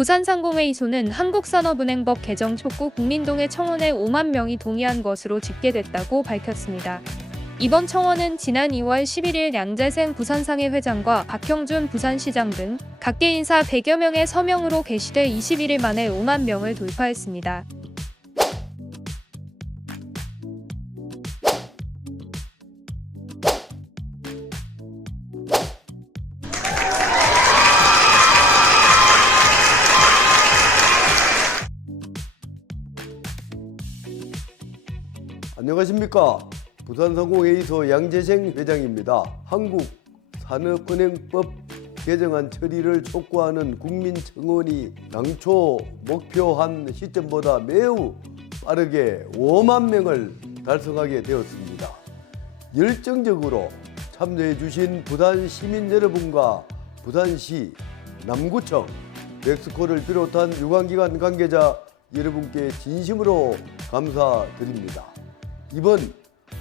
부산상공회의소는 한국산업은행법 개정 촉구 국민동의 청원에 5만 명이 동의한 것으로 집계됐다고 밝혔습니다. 이번 청원은 지난 2월 11일 양재생 부산상회 회장과 박형준 부산시장 등 각계 인사 100여 명의 서명으로 게시돼 21일 만에 5만 명을 돌파했습니다. 안녕하십니까. 부산상공회의소 양재생 회장입니다. 한국산업은행법 개정안 처리를 촉구하는 국민청원이 당초 목표한 시점보다 매우 빠르게 5만 명을 달성하게 되었습니다. 열정적으로 참여해 주신 부산 시민 여러분과 부산시 남구청 멕스코를 비롯한 유관기관 관계자 여러분께 진심으로 감사드립니다. 이번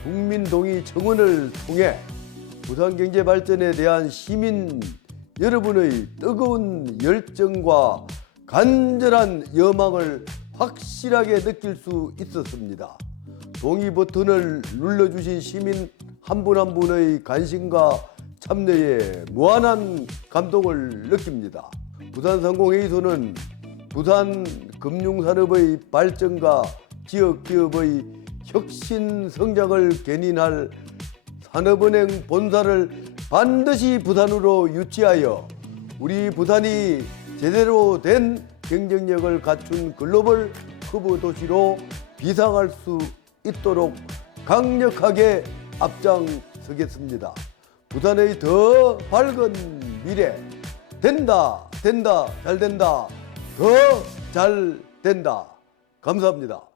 국민동의 청원을 통해 부산 경제 발전에 대한 시민 여러분의 뜨거운 열정과 간절한 여망을 확실하게 느낄 수 있었습니다. 동의 버튼을 눌러주신 시민 한 분 한 분의 관심과 참여에 무한한 감동을 느낍니다. 부산상공회의소는 부산 금융산업의 발전과 지역 기업의 혁신 성장을 견인할 산업은행 본사를 반드시 부산으로 유치하여 우리 부산이 제대로 된 경쟁력을 갖춘 글로벌 허브 도시로 비상할 수 있도록 강력하게 앞장서겠습니다. 부산의 더 밝은 미래 된다 된다 잘 된다 더 잘 된다 감사합니다.